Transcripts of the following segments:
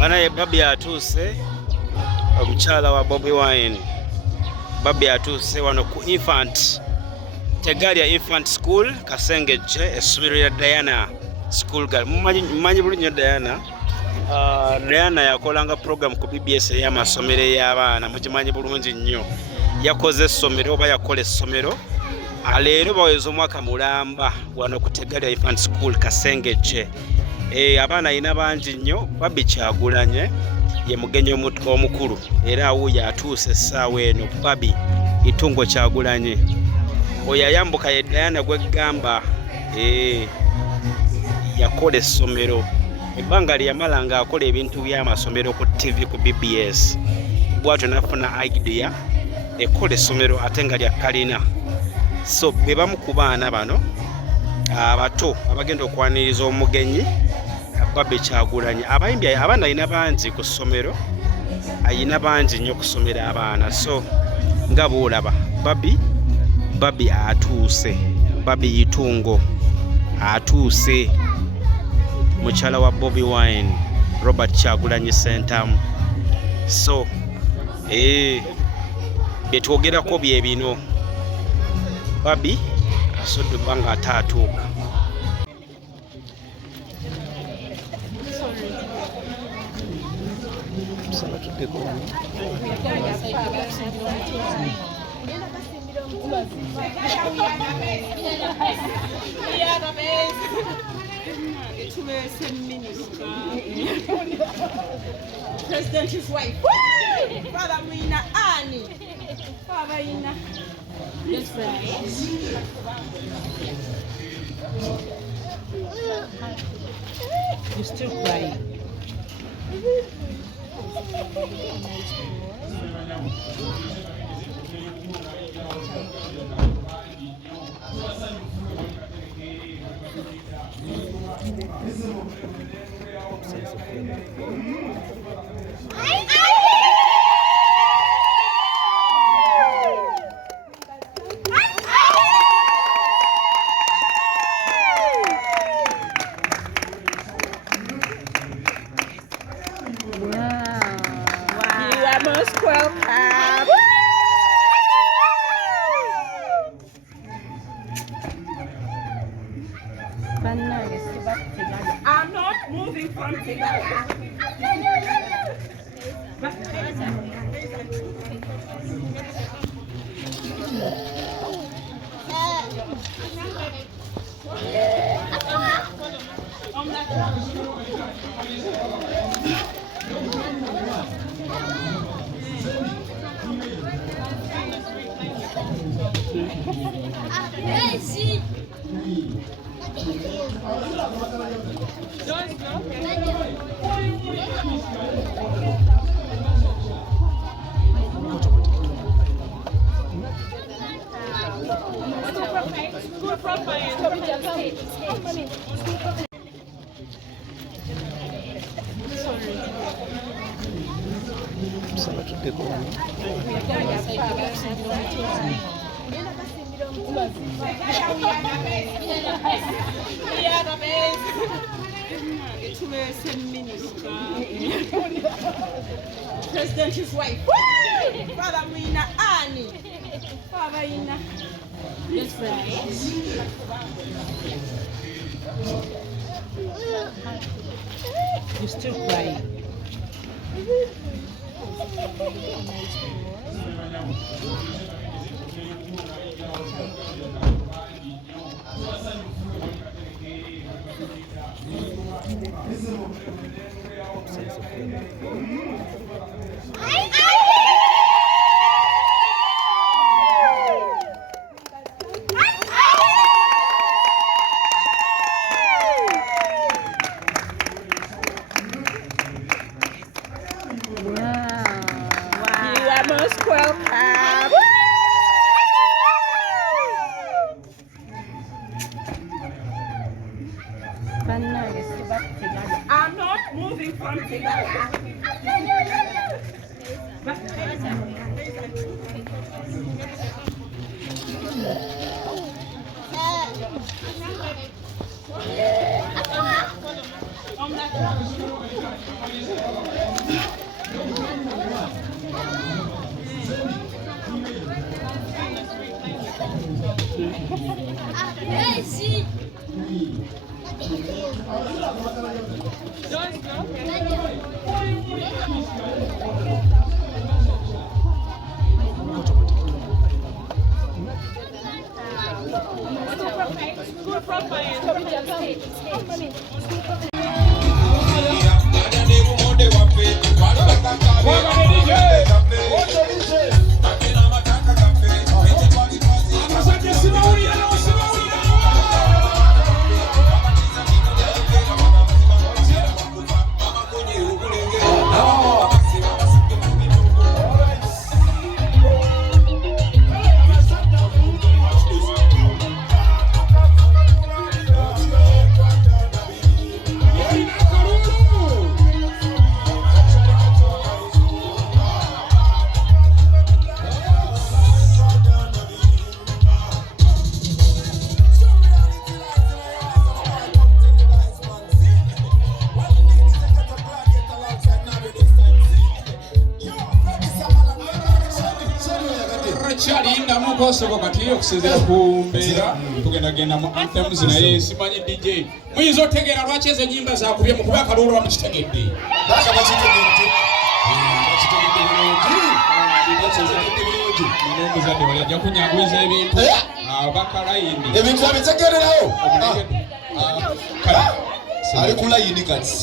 Bana Babie atuuse omukyala wa Bobie wine. Babie atuuse wano ku infant Tegalia infant school Kasengeje essomero ya Diana school girl. Mumanyi bulungi Diana. Diana yakolanga program ku BBS y'amasomero y'abaana mukimanyi bulungi nnyo. Yakoze essomero oba yakola essomero. Leero baweza omwaka mulamba wano ku Tegalia infant school Kasengeje. Abaana ina bangi nnyo. Babie Kyagulanye ye mugenyi omukulu era awuya atuuse essaawa eno. Babie Itungo Kyagulanye oyo yayambuka ye Diana gwegamba yakola essomero ebbanga lyamala nga akola ebintu by'amasomero ku TV ku BBS bwatyo nafuna idea ekola essomero ate nga lya kalina. So be bamu ku baana bano abato abagenda okwaniriza omugenyi Babie Kyagulanye. Abayimbi abaana alina bangi ku ssomero, ayina bangi nnyo kusomera abaana. So nga boolaba Babie atuuse, Babie Itungo atuuse, mukyala wa Bobie wine Robert Kyagulanye Sentamu. So byetwogerako bye bino. Babie asodde ebbanga ate atuuka. President his wife. Father Wina Annie. Father Wina. Yes, you're still crying. I'm not moving from Tegalia. President his wife. Father Wina Annie. Father Wina. Yes, you're still crying. I'm not moving from Tegalia. Kati okusezera ku mbeera tugenda mu anthems naye simanyi DJ muyinza otegeera lwaki ezo ennyimba zakubye mu kuba akalulu bamukitegedde omuzadde wali ajja kunyanguliza ebintu bakalayini ebintu abitegererawo ali ku layini kati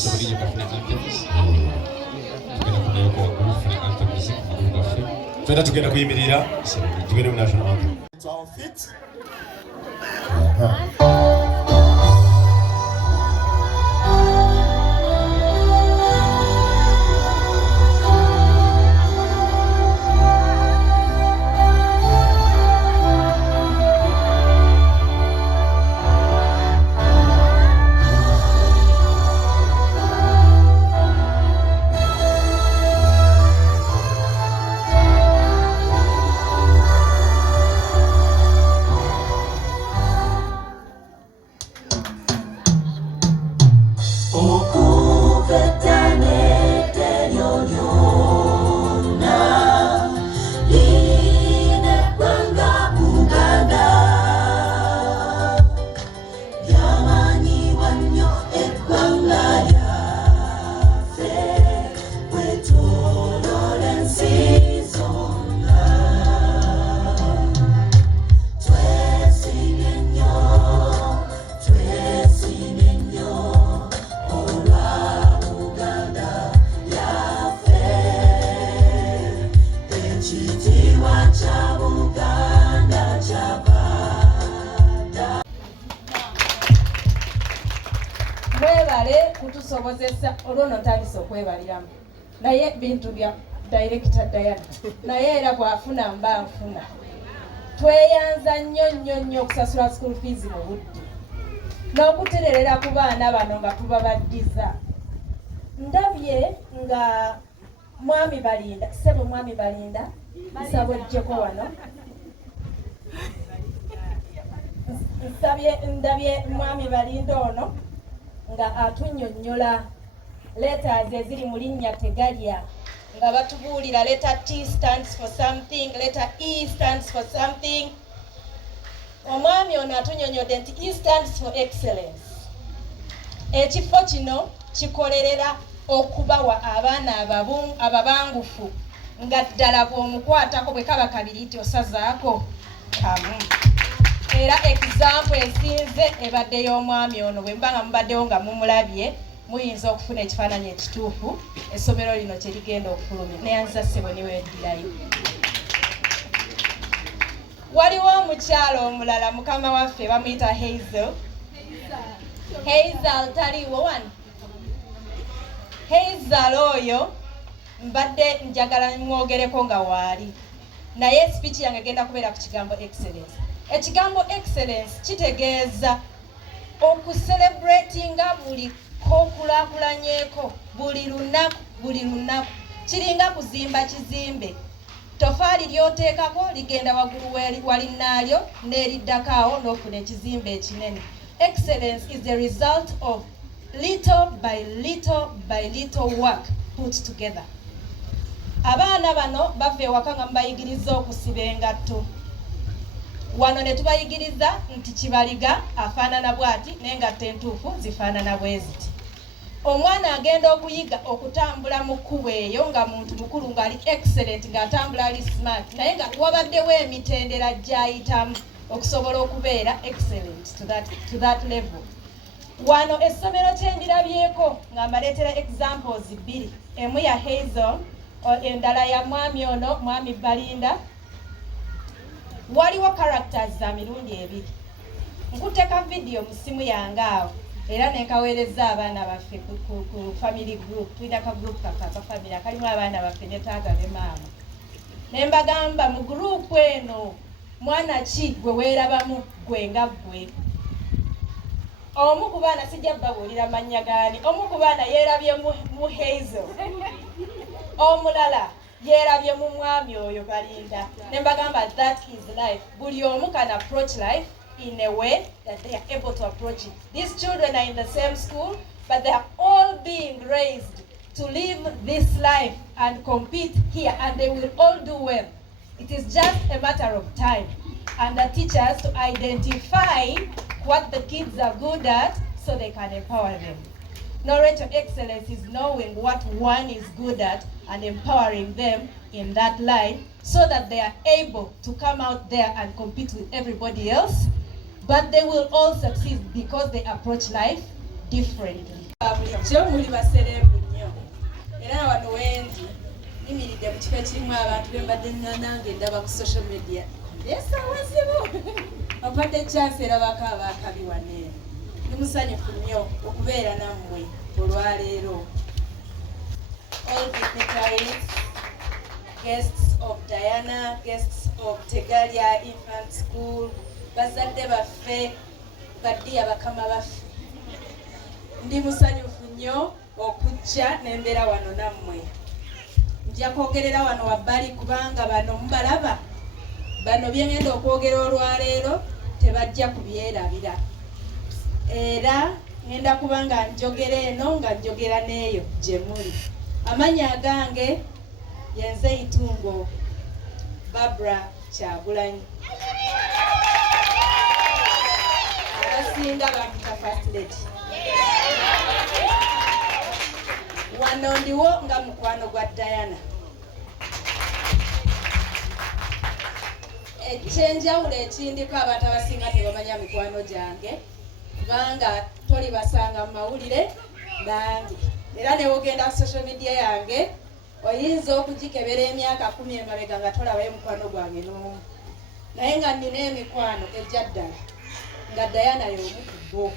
twenda tugenda kuyimirira tugende mu national anthem. kutusobozesa olwono tandise okwebaliramu naye bintu bya director Diana naye era bwafuna mba nfuna tweyanza nnyo okusasula school fees mu budde n'okutererera ku baana bano nga tubabaddiza ndabye nga mwami Balinda sebo mwami Balinda nsabojjeko wano ndabye mwami Balinda ono nga atunnyonnyola letters eziri mu linnya tegalya nga batubuulira letter T stands for something, letter E stands for something. Omwami ono atunnyonnyodde nti E stands for excellence. Ekifo kino kikolerera okubawa abaana ababangufu nga ddala bw'omukwatako bwe kaba kabiri nti osazaako kamu. Era example esinze ebadde y'omwami ono bwe mba nga mubaddewo nga mumulabye muyinza okufuna ekifaananyi ekituufu essomero lino kye ligenda okufulumya neyanza ssebo niweddirayo. Waliwo omukyalo omulala mukama waffe bamuyita Hazel taliiwo wano. Hazel oyo mbadde njagala mwogereko nga waali naye speech yange genda kubeera ku kigambo excellence. Ekigambo excellence kitegeeza okucelebratinga buli kokulaakulanyeeko buli lunaku kiringa kuzimba kizimbe tofaali lyoteekako ligenda waggulu walinnaalyo n'eriddako awo n'ofuna ekizimbe ekinene. Excellence is the result of little by little by little work put together. Abaana bano bava ewaka nga mubayigiriza okusiba engatto. Wano ne tubayigiriza nti kibaliga afaanana bw'ati n'engatto entuufu zifaanana bwe ziti. Omwana agenda okuyiga okutambula mu kkubo eyo nga muntu mukulu ng'ali excellent ng'atambula ali smart naye nga wabaddewo emitendera gy'ayitamu okusobola okubeera excellent to that level. Wano essomero kye ndirabyeko nga mbaleetera examples bbiri. Emu ya Hazel, endala ya mwami ono, mwami Balinda. Waliwo characters za mirundi ebiri. Nkuteka video mu simu yange awo era nekaweereza abaana baffe ku family group. Tulina ka group ka family akalimu abaana baffe ne taata ne maama. Ne mbagamba mu group eno mwana ki gwe weerabamu gwe nga gwe. Omu ku baana sijja babuulira mannya gaani. Omu ku baana yeerabye mu Hazel. Omulala yeerabye mu mwami oyo Balinda. Ne mbagamba that is life. Buli omu can approach life in a way that they are able to approach it. These children are in the same school, but they are all being raised to live this life and compete here, and they will all do well. It is just a matter of time. And the teachers to identify what the kids are good at so they can empower them. Knowledge of excellence is knowing what one is good at and empowering them in that line so that they are able to come out there and compete with everybody else, but they will all succeed because they approach life differently. Era wano wendi nimiridde mu kifo ekirimu abantu be mbadde nange ndaba ku social media. Yesawazibu opadde chance erabako abaakabi wane. Ndi musanyufu nnyo okubeera nammwe olwaleero. All dignitaries, guests of Diana, guests of Tegalia Infant School, bazadde baffe, baddiya bakama baffe. Ndi musanyufu nnyo okujja n'embeera wano nammwe. Nja kwogerera wano wabbali kubanga bano mubalaba. Bano bye ngenda okwogera olwaleero tebajja kubyerabira. Era ngenda kuba nga njogera eno nga njogera n'eyo gye muli. Amannya agange yenze Itungo Barbara Kyagulanyi. Abasinga bampita First Lady. Wano ndiwo nga mukwano gwa Diana. Ekyenjawulo ekindiko abantu abasinga tebamanya mikwano gyange kubanga toli basanga mu mawulire nange. Era ne wogenda ku social media yange oyinza okugikebera emyaka 10 emabega nga tolabayo mukwano gwange n'omu. Naye nga nnina emikwano ejja ddala nga Diana y'omu ku bo.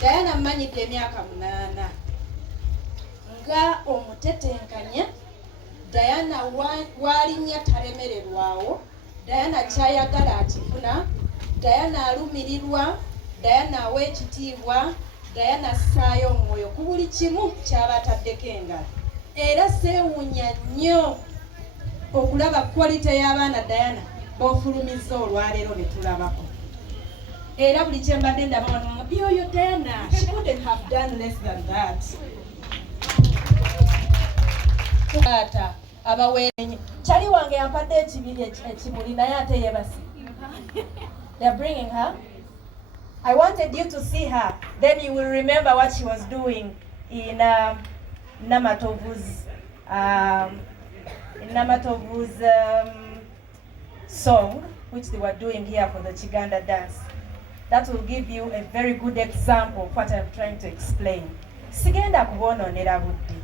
Diana mmanyidde emyaka 8 nga omutetenkanya. Diana walinnya talemererwawo. Diana kyayagala akifuna. Diana alumirirwa. Diana aweekitiibwa. Diana assaayo omwoyo ku buli kimu ky'aba ataddeko engalo. Era seewuunya nnyo okulaba kwalite y'abaana Diana b'ofulumizza olwaleero ne tulabako. Era buli kye mbadde ndaba wano yoyo Diana, she couldn't have done less than that. Taata abawenye chali wange yampadde ekimuli naye ate yebasi. They are bringing her. I wanted you to see her. Then you will remember what she was doing in Namatovu's song, which they were doing here for the Chiganda dance. That will give you a very good example of what I'm trying to explain. Sigenda kubonoonera budde.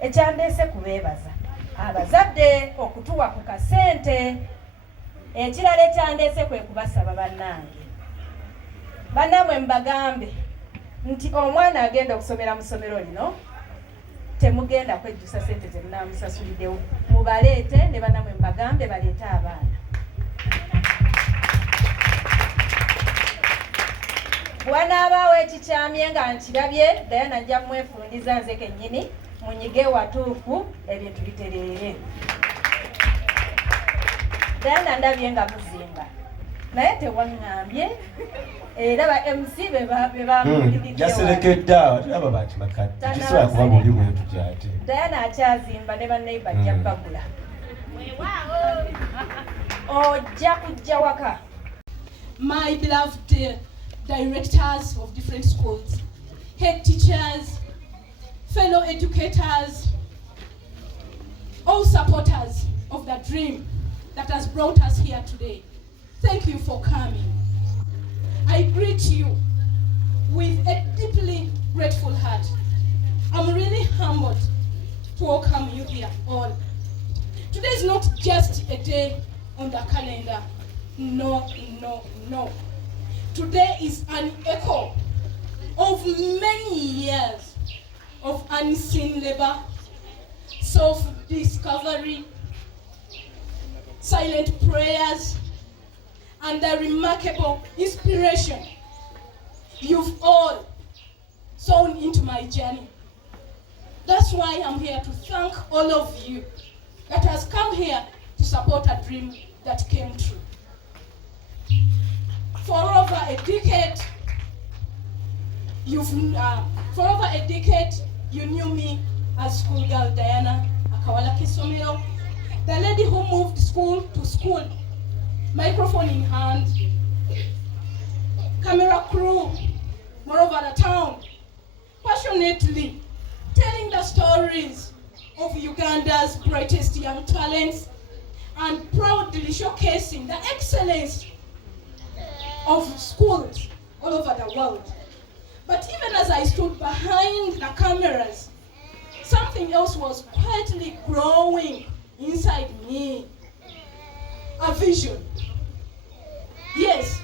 Ekyandeese kubeebaza abazadde okutuwa ku kasente. Ekirala ekyandeese kwe kubasaba bannange. Bannamwe mbagambe nti omwana agenda okusomera mu ssomero lino temugenda kwejjusa sente ze munaamusasuliddewo. Mubaleete ne bannamwe mbagambe baleete abaana. Bw'anaabaawo ekikyamye nga nkirabye Diana nja mwefundiza nze kennyini munyige watuufu ebintu bitereere. Diana ndabye nga muzimba. naye tewangambye era ba MC beba yaserekedde aba bantu bakadde kisobola kuba bubi bwetu kyate Diana akyazimba ne banneiba ajja bagula ojja kujja waka. My beloved directors of different schools, head teachers, fellow educators, all supporters of the dream that has brought us here today. Thank you for coming. I greet you with a deeply grateful heart. I'm really humbled to welcome you here all. Today is not just a day on the calendar. No. Today is an echo of many years of unseen labor, self-discovery, silent prayers, and the remarkable inspiration you've all sown into my journey. That's why I'm here to thank all of you that has come here to support a dream that came true. For over a decade, you knew me as schoolgirl Diana Akawala Kusomelo, the lady who moved school to school, microphone in hand, camera crew, moreover the town, passionately telling the stories of Uganda's brightest young talents and proudly showcasing the excellence of schools all over the world. But even as I stood behind the cameras, something else was quietly growing inside me. A vision. Yes,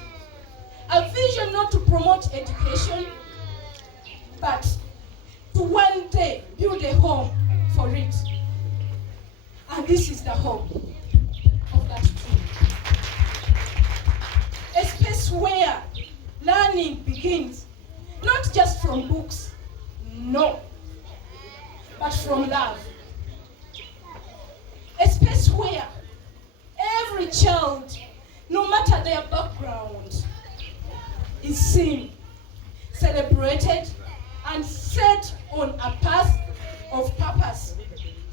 a vision not to promote education, but to one day build a home for it. And this is the home of that dream. A space where learning begins, not just from books, no, but from love. A space where every child, no matter their background, is seen, celebrated, and set on a path of purpose.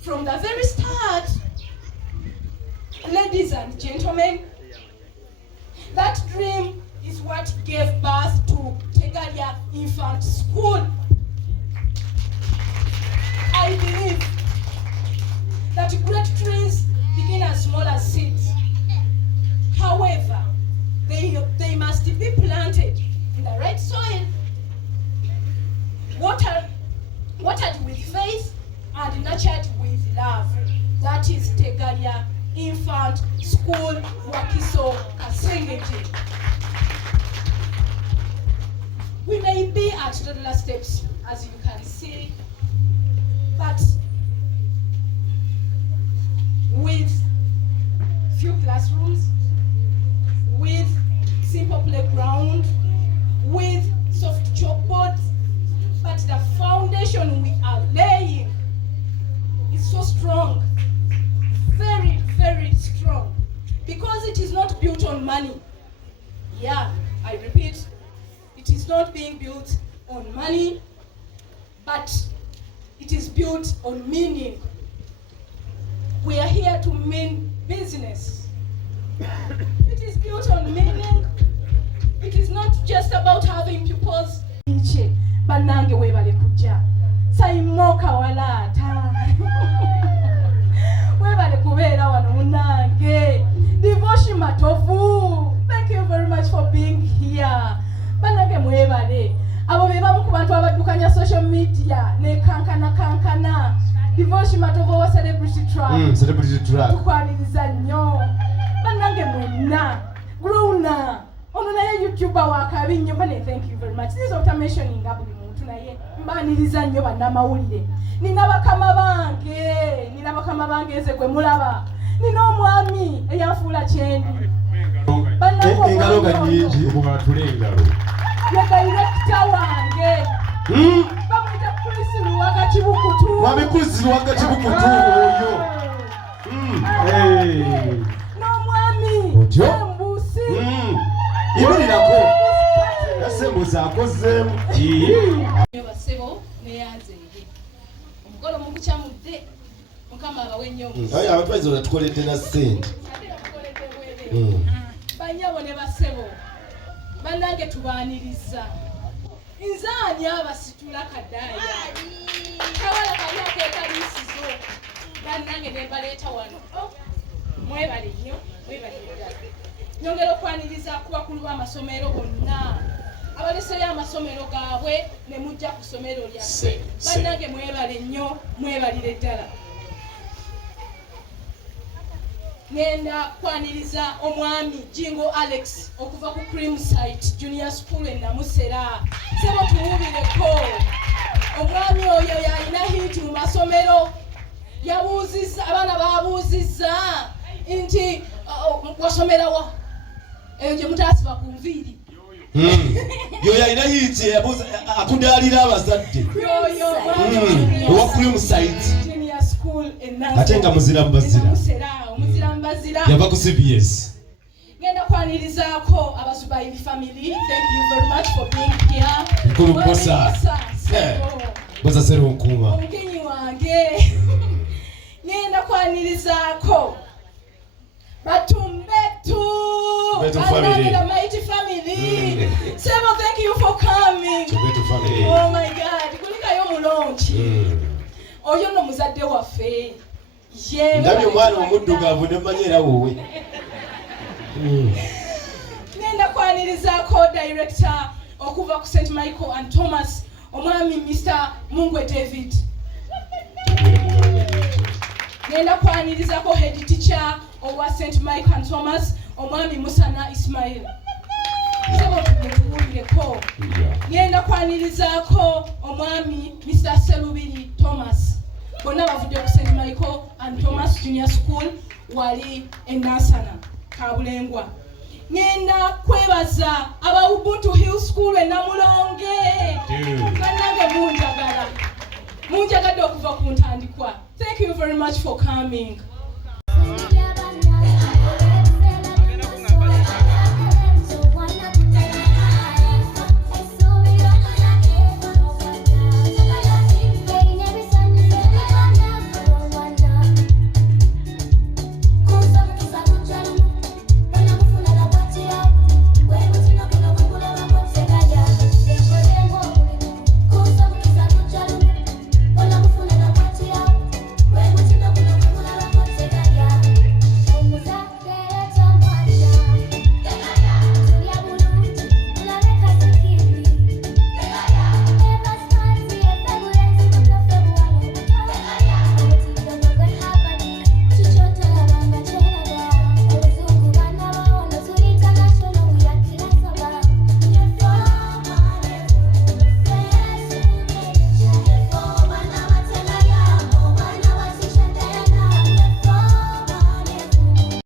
From the very start, ladies and gentlemen, that dream is what gave birth to Tegalia Infant School. I believe that great trees begin as small as seeds. However, they must be planted in the right soil, watered with faith, and nurtured with love. That is Tegalia Infant School, Wakiso, Kasengete. We may be at toddler steps, as you can see, but with few classrooms, with simple playground, with soft chalkboards, but the foundation we are laying is so strong, very, very strong, because it is not built on money. Yeah, I repeat, it is not being built on money, but it is built on meaning. We are here to mean business. It is built on meaning. It is not just about having pupils. Banange webale kuja. Saimoka walata. Webale kubera wano munange. Divoshi matovu. Thank you very much for being here. Banange mwebale. Abo beba mu kubantu abadukanya social media ne kankana. Divoshi matovu wa celebrity track. Celebrity track. Tukwaniriza nnyo. Banange mwena. Gruna. Ono naye YouTuber wakabinyo bane, thank you very much. This is automation nga buli muntu naye mbaniriza nnyo bannamawulire. Nina bakama bange eze gwe mulaba. Nina omwami eyanfuula kyendi. Engalo ga nnyingi okubatula engalo. Ye director wange. Bamwita Chris Luwagakibukutu. Mwami Chris Luwagakibukutu oyo. N'omwami Mbusi. basebo neyanzeeye omugolo mukukyamudde mukama abawe nnyo abatwazi batukoledde na ssente banyabo ne basebo bannange tubaaniriza nze ani abasitula kadaaya kawala kali akeekaliisizo bannange ne baleeta wano mwebale nnyo mwebale ddala nyongera okwaniriza ku bakulu b'amasomero bonna abaleseyo amasomero gaabwe ne mujja ku ssomero lyaffe bannange mwebale nnyo mwebalire ddala ngenda kwaniriza omwami Jingo Alex okuva ku Creamside Junior School e Namusera sebo tuwulireko omwami oyo yalina hiti mu masomero yabuuzizza abaana babuuzizza nti wasomera wa eyo gye mutaasiba ku nviiri yo yalina hiti akudaalira abazadde owa Creamside Junior School e Namusera ate nga muzira mbazira yava ku CBS ngenda kwanirizaako Abazubairi family. Thank you very much for being here. Mkulu Bosa Bosa Serunkuma omugenyi wange ngenda kwanirizaako Batumbetu family. The mighty family. Sebo, thank you for coming. Family. Oh my God, kulikayo mulungi. Oyo no muzadde waffe. Ndabye omwana omuddugavu ne manyera wowe. Ngenda kwanirizaako director okuva ku St. Michael and Thomas omwami Mr. Mungwe David. Ngenda kwanirizaako head teacher owa St. Michael and Thomas omwami Musana Ismail. Sebo tuwulireko. Ngenda kwanirizaako omwami Mr. Selubiri Thomas. Bonna bavudde ku St. Michael and Thomas Junior School wali e Nansana Kabulengwa. Ngenda kwebaza aba Ubuntu Hill School e Namulonge. Bannange munjagadde okuva ku ntandikwa. Thank you very much for coming.